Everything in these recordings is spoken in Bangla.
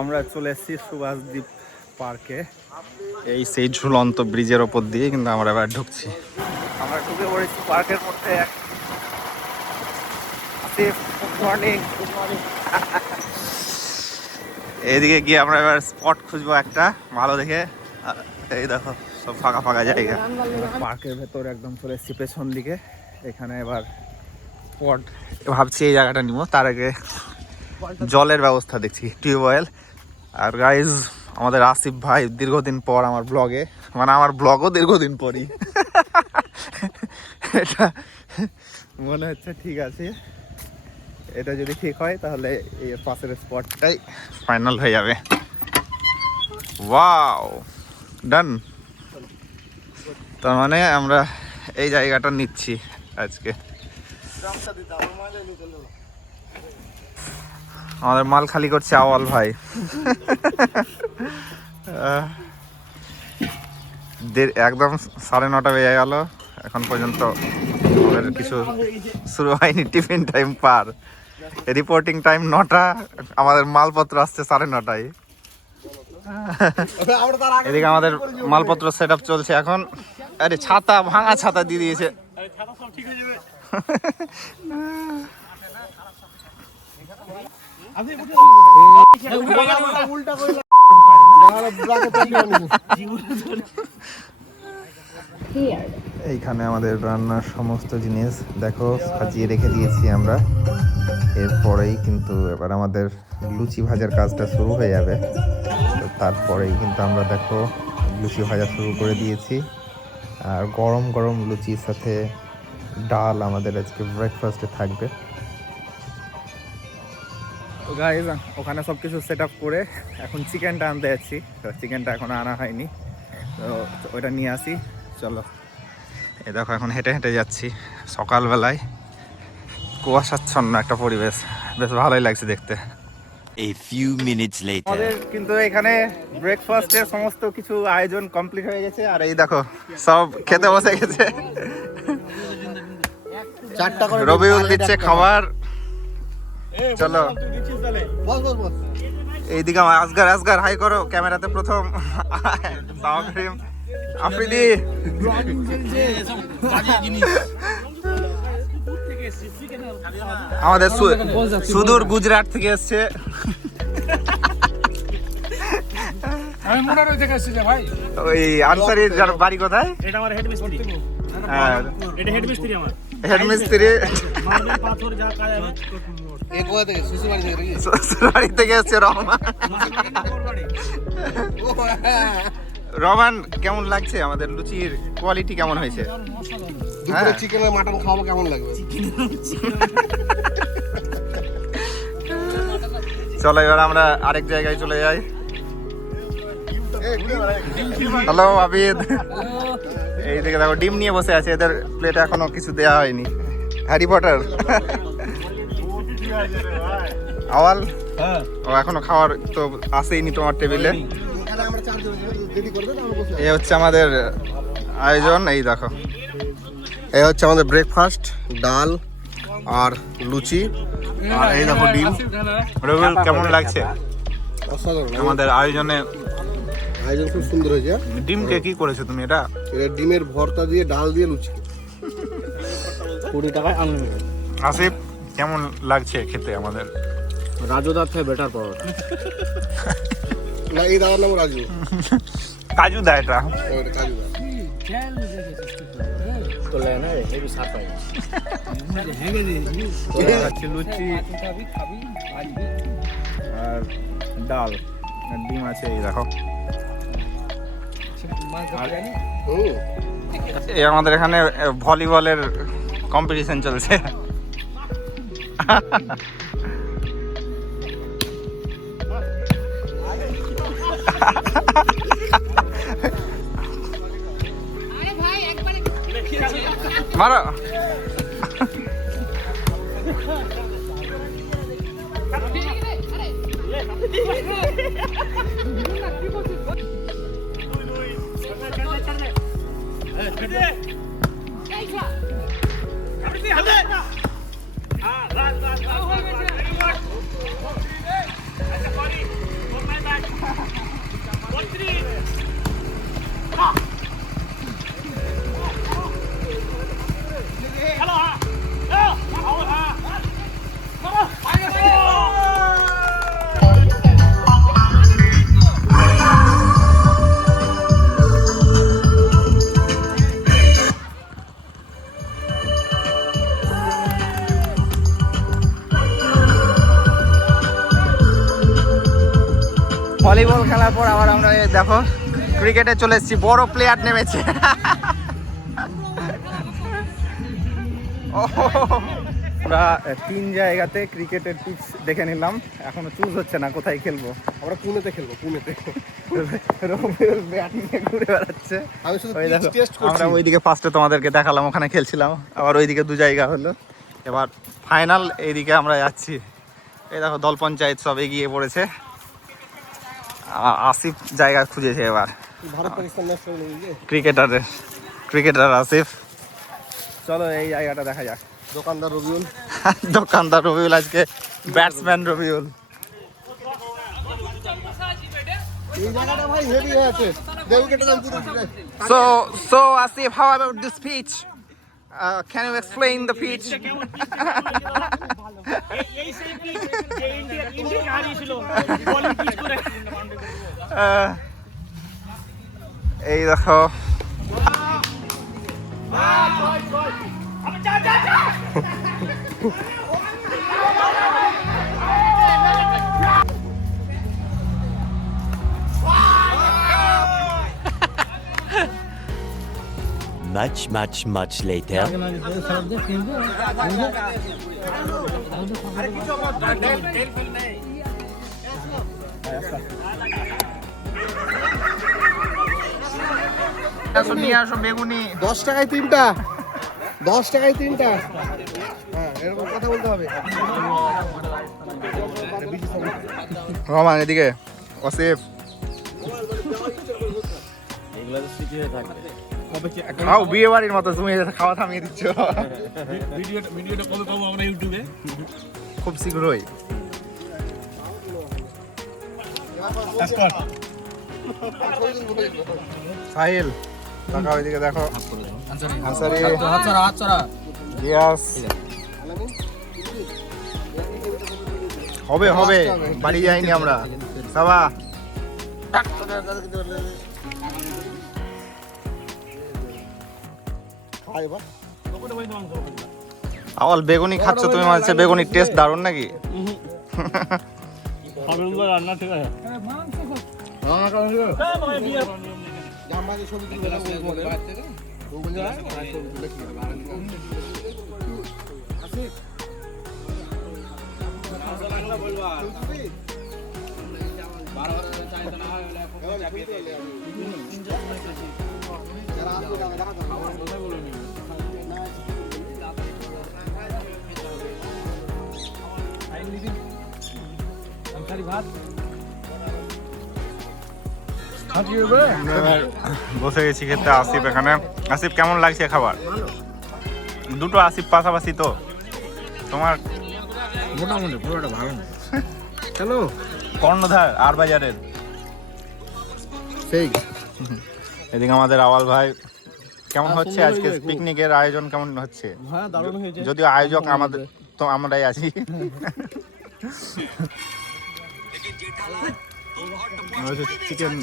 আমরা চলে এসেছি সুভাষদ্বীপ পার্কে। এই সেই ঝুলন্ত ব্রিজের ওপর দিয়ে কিন্তু আমরা এবার ঢুকছি। আমরা ঢুকে পড়েছি পার্কের মধ্যে। এইদিকে গিয়ে আমরা এবার স্পট খুঁজবো একটা ভালো দেখে। এই দেখো সব ফাঁকা ফাঁকা জায়গা। পার্কের ভেতরে একদম চলে এসেছি পেছন দিকে। এখানে এবার স্পট ভাবছি এই জায়গাটা নিব। তার আগে জলের ব্যবস্থা দেখছি, টিউবওয়েল। আর গাইজ আমাদের আসিফ ভাই দীর্ঘদিন পর আমার ব্লগে, মানে আমার ব্লগও দীর্ঘদিন পরই, এটা মনে হচ্ছে ঠিক আছে। এটা যদি ঠিক হয় তাহলে এই পাশের স্পটটাই ফাইনাল হয়ে যাবে। ওয়াও, ডান। তার মানে আমরা এই জায়গাটা নিচ্ছি আজকে। আমাদের মাল খালি করছে আওয়াল ভাই। একদম 9:30 বেজে গেল, এখন পর্যন্ত আমাদের কিছু শুরু হয়নি। টিফিন টাইম পার, রিপোর্টিং টাইম 9টা, আমাদের মালপত্র আসছে 9:30টায়। এদিকে আমাদের মালপত্র সেট আপ চলছে এখন। আরে ছাতা, ভাঙা ছাতা দিয়ে দিয়েছে। এইখানে আমাদের রান্নার সমস্ত জিনিস দেখো সাজিয়ে রেখে দিয়েছি আমরা। এরপরেই কিন্তু এবার আমাদের লুচি ভাজার কাজটা শুরু হয়ে যাবে। তো তারপরেই কিন্তু আমরা দেখো লুচি ভাজা শুরু করে দিয়েছি। আর গরম গরম লুচির সাথে ডাল আমাদের আজকে ব্রেকফাস্টে থাকবে। তো গাইস ওখানে সব কিছু সেট আপ করে এখন চিকেনটা আনতে যাচ্ছি। তো চিকেনটা এখনো আনা হয়নি, তো ওইটা নিয়ে আসি। চলো, এই দেখো এখন হেঁটে হেঁটে যাচ্ছি সকালবেলায়। কুয়াশাচ্ছন্ন একটা পরিবেশ, বেশ ভালোই লাগছে দেখতে। A few minutes later. আমাদের কিন্তু এখানে ব্রেকফাস্টের সমস্ত কিছু আয়োজন কমপ্লিট হয়ে গেছে। আর এই দেখো সব খেতে বসে গেছে। রবিউল দিচ্ছে খাবার। চলো, এইদিকে আসগার হাই করো ক্যামেরাতে প্রথম। আফ্রিদি আমাদের সুদূর গুজরাট থেকে এসছে। ওই আনসারির বাড়ি কোথায়? এটা আমার হেড মিস্ত্রি। হ্যাঁ, এটা হেড মিস্ত্রি আমার। হেড মিস্ত্রি মার্বেল পাথর যা কাজ আছে। এই কোথা থেকে? শ্বশুরবাড়ি থেকে নাকি? শ্বশুরবাড়ি থেকে এসছে রহমান। রহমান, কেমন লাগছে আমাদের লুচির কোয়ালিটি কেমন হয়েছে? দুপুরে চিকেন আর মাটন খাওয়াবো, কেমন লাগবে? চলো এবার আমরা আরেক জায়গায় চলে যাই। হ্যালো আবিদ, এইদিকে দেখো ডিম নিয়ে বসে আছে। এদের প্লেটে এখনো কিছু দেওয়া হয়নি। হ্যারি পটার আওয়াল, ও এখনো খাওয়ার তো আসেইনি তোমার টেবিলে। এই হচ্ছে আমাদের আয়োজন। এই দেখো, এই হচ্ছে আমাদের ব্রেকফাস্ট, ডাল আর লুচি, আর এই দেখো ডিম। রবিউল, কেমন লাগছে অসাধারণ। আমাদের আয়োজনে? আয়োজন খুব সুন্দর হয়েছে। ডিমকে কি করেছো তুমি? এটা ডিমের ভর্তা দিয়ে ডাল দিয়ে লুচি, 20 টাকায় আনলিমিটেড। আসিফ কেমন লাগছে খেতে আমাদের? রাজুদার থেকে বেটার পরোটা। না এই দাদার নাম রাজু। কাজু দা এটা। ওটা কাজু দা। তো লে না হেভি সাত পাই। হচ্ছে লুচি আর ডাল আর ডিম আছে, এই দেখো। হুম। এই আমাদের এখানে ভলিবলের কম্পিটিশন চলছে। মারো। ভলিবল খেলার পর আবার আমরা এই দেখো ক্রিকেটে চলে এসেছি, বড় প্লেয়ার নেমেছে। আমরা 3 জায়গাতে ক্রিকেটের পিচ দেখে নিলাম, এখনো চুজ হচ্ছে না কোথায় খেলবো। আমরা পুনেতে খেলবো, পুনেতে। রবিউল ব্যাট নিয়ে ঘুরে বেড়াচ্ছে। আমি শুধু ওই দেখো, টেস্ট করছি। আমরা ওইদিকে ফার্স্টে তোমাদেরকে দেখালাম, ওখানে খেলছিলাম, আবার ওইদিকে 2 জায়গা হলো, এবার ফাইনাল এইদিকে আমরা যাচ্ছি। এই দেখো দল পঞ্চায়েত সব এগিয়ে পড়েছে, আসিফ জায়গা খুঁজেছে এবার ভারত পাকিস্তান ম্যাচ করে নিয়ে ক্রিকেটার আসিফ। চলো এই জায়গাটা দেখা যাক। দোকানদার রবিউল। দোকানদার রবিউল আজকে ব্যাটসম্যান রবিউল। এই জায়গাটা ভাই হেভি আছে। দেবু কেটে দাম পুরো। So Asif, how about this pitch? Can you explain the pitch? এই সেই কি যে ইন্ডিয়া হারিয়েছিল বোলিং পিচ করে। এই দেখো Much later. নিয়ে আসো বেগুনি। 10 টাকায় 3টা। 10 টাকায় 3টা। হ্যাঁ, এরকম কথা বলতে হবে। রহমান এদিকে, আসিফ এগুলো তো স্মৃতি হয়ে থাকবে। খাও বিয়ে বাড়ির মতো, তুমি খাওয়া থামিয়ে দিচ্ছ। ভিডিওটা কবে পাবো আমরা ইউটিউবে? খুব শীঘ্রই। সাহিল টাকা ওইদিকে দেখো, আনসারি, গিয়াস। হবে হবে, বাড়ি যাইনি আমরা। সাবা আওয়াল বেগুনি খাচ্ছ তুমি, মাঝে বেগুনির টেস্ট দারুণ নাকি? রান্না ঠিক আছে। বসে গেছি খেতে। আসিফ এখানে। আসিফ কেমন লাগছে খাবার? দুটো আসিফ পাশাপাশি তো তোমার মোটামুটি পুরোটা ভালো না। হ্যালো কর্ণধার আর বাজারের সেই এদিকে আমাদের আওয়াল ভাই কেমন হচ্ছে আজকে পিকনিকের আয়োজন কেমন হচ্ছে? হ্যাঁ দারুণ হয়েছে। যদিও আয়োজক আমাদের তো আমরাই আছি। Chicken.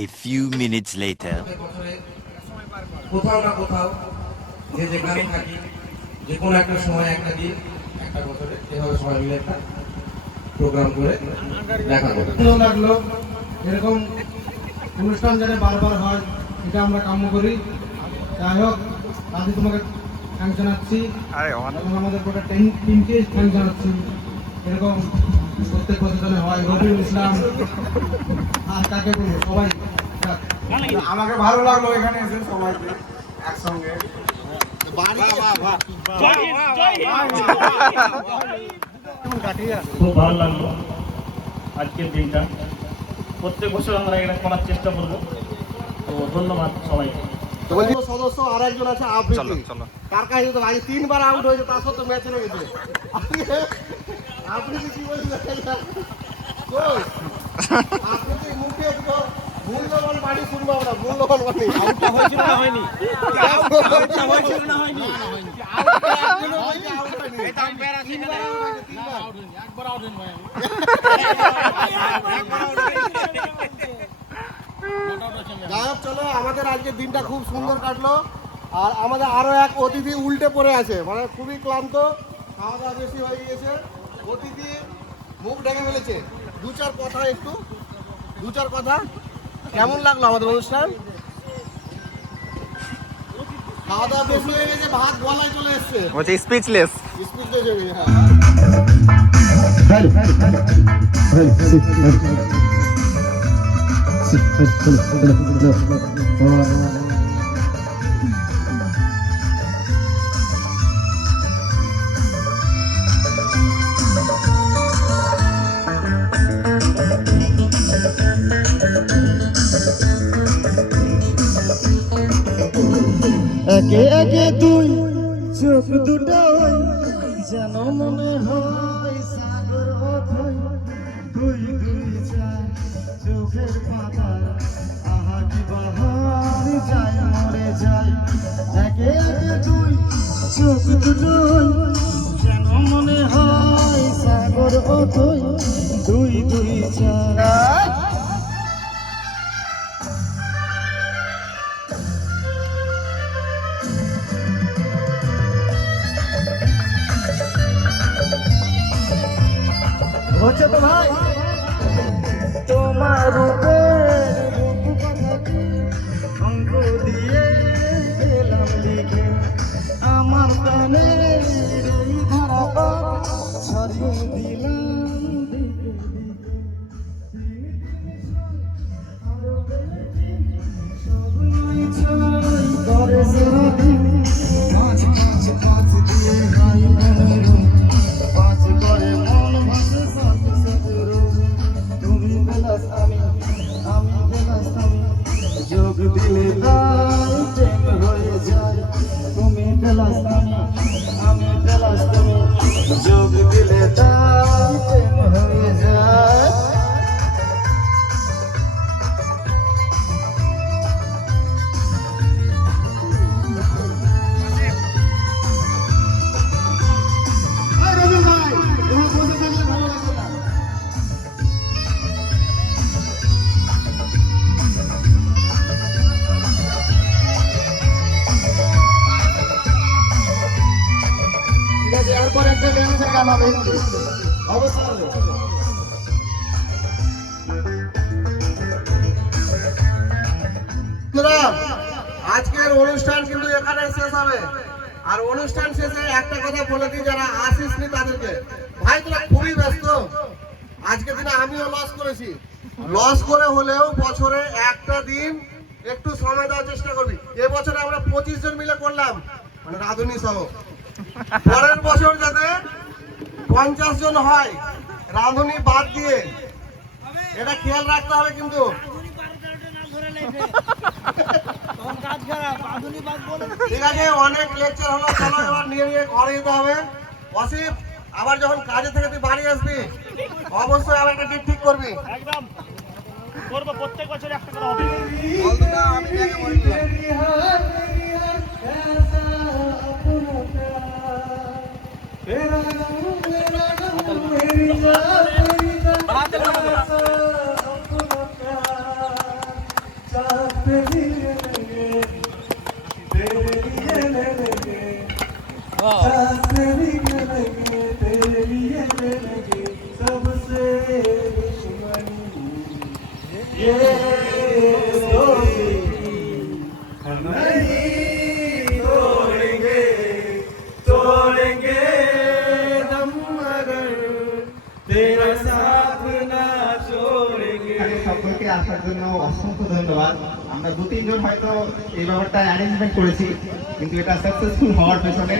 A few minutes later. কোথাও না কোথাও যে যেখানে থাকি, যে কোনো একটা সময় একটা দিন একটা বছরে এভাবে সবাই মিলে একটা প্রোগ্রাম করে দেখা হবে। ভালো লাগলো, এরকম অনুষ্ঠান যেন বারবার হয় এটা আমরা কাম্য করি। যাই হোক, আজকে তোমাকে থ্যাংক জানাচ্ছি আরে এবং আমাদের গোটা টিমকে থ্যাংক জানাচ্ছি। এরকম প্রত্যেক বছর যেন হয়। রবিউল ইসলাম আর কাকে বলবো, সবাই আমাকে ভালো লাগলো এখানে এসে সবাইকে একসঙ্গে। খুব ভালো লাগলো আজকের দিনটা। প্রত্যেক বছর আমরা এটা করার চেষ্টা করবো। তো ধন্যবাদ সবাইকে। তো বলছি সদস্য আর একজন আছে আবৃত্তি। চলো চলো। কার কাছে তো আগে 3 বার আউট হয়েছে, তার সাথে ম্যাচ হেরে গেছে। আপনি কি বলছেন? কই আপনি কি মুখে তো মূল্যবান বাড়ি শুনবো আমরা, মূল্যবান বাড়ি। আউটটা হয়েছিল না হয়নি? আউটটা হয়েছিল না হয়নি? যাই হোক, চলো আমাদের আজকে দিনটা খুব সুন্দর কাটলো। আর আমাদের আরো এক অতিথি উল্টে পড়ে আছে, মানে খুবই ক্লান্ত, খাওয়া দাওয়া বেশি হয়ে গিয়েছে। অতিথি মুখ ঢেকে ফেলেছে। দু চার কথা কেমন লাগলো আমাদের অনুষ্ঠান? খাওয়া দাওয়া বেশি হয়ে গেছে, ভাত গলায় চলে এসছে, বলছি স্পিচলেস। স্পিচলেস হয়ে গেছে। একে একে দুই চোখ দুটো যেন মনে হয় সাগর অথই। দুই দুই চার চোখের পাতা, আহা কি বাহার যায় মরে যায়। একে একে দুই চোখ দুটো যেন মনে হয় সাগর অথই। দুই দুই চার হচ্ছে তো ভাই। তোমার রূপের রূপকথাটি অঙ্ক দিয়ে গেলাম লিখে, আমার প্রাণের এই ধারাটা ছড়িয়ে দিলাম দিকে দিকে। স্বপ্নই ছয় করে সারাদিন, পাঁচ পাঁচ পাঁচ দিয়ে হাই মনের পাঁচ করে মন ভাসে সাথে সাথে রোজ। তুমি বেলাস আমি, আমি বেলাস আমি, যোগ দিলে তাই প্রেম হয়ে যায়। তুমি বেলাস আমি, আমি বেলাস তুমি, যোগ দিলে তাই প্রেম হয়ে যায়। এরপর একটা ড্যান্সের গান হবে অবসর। আজকের অনুষ্ঠান কিন্তু এখানে শেষ হবে। আর অনুষ্ঠান শেষে একটা কথা বলে দিই, যারা আসিসনি তাদেরকে, ভাই তোরা খুবই ব্যস্ত। আজকে দিনে আমিও লস করেছি, লস করে হলেও বছরে একটা দিন একটু সময় দেওয়ার চেষ্টা করবি। এবছরে আমরা 25 জন মিলে করলাম, মানে রাধুনি সহ। পরের বছর যাতে 50 জন হয়, রাঁধুনি বাদ দিয়ে। এটা খেয়াল রাখতে হবে কিন্তু। ঠিক আছে, অনেক লেকচার হলো, চলো এবার নিয়ে নিয়ে ঘরে যেতে হবে। অসিফ, আবার যখন কাজে থেকে তুই বাড়ি আসবি অবশ্যই আবার একটা ডেট ঠিক করবি। করবো, প্রত্যেক বছর একটা করে হবে। আমি ব্যাগে ভরে নিলাম। এখানে সকলকে আসার জন্য অসংখ্য ধন্যবাদ। আমরা 2-3 জন হয়তো এই ব্যাপারটা অ্যারেঞ্জমেন্ট করেছি, কিন্তু এটা সাকসেসফুল হওয়ার পেছনে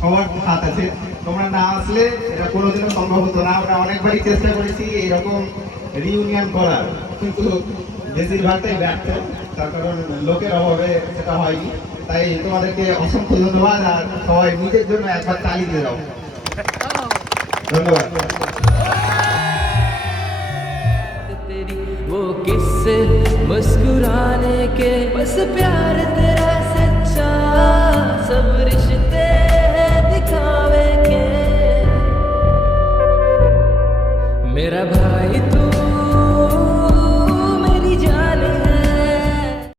সবার হাত আছে। তোমরা না আসলে এটা কোনোদিনও সম্ভব হতো না। আমরা অনেকবারই চেষ্টা করেছি এইরকম রিউনিয়ন করার, কিন্তু বেশিরভাগটাই ব্যর্থ, তার কারণ লোকের অভাবে সেটা হয়নি। তাই তোমাদেরকে অসংখ্য ধন্যবাদ। আর সবাই নিজের জন্য একবার তালি দিয়ে দাও। ধন্যবাদ। तेरी वो किस्से मुस्कुराने के, बस प्यार तेरा सच्चा, सब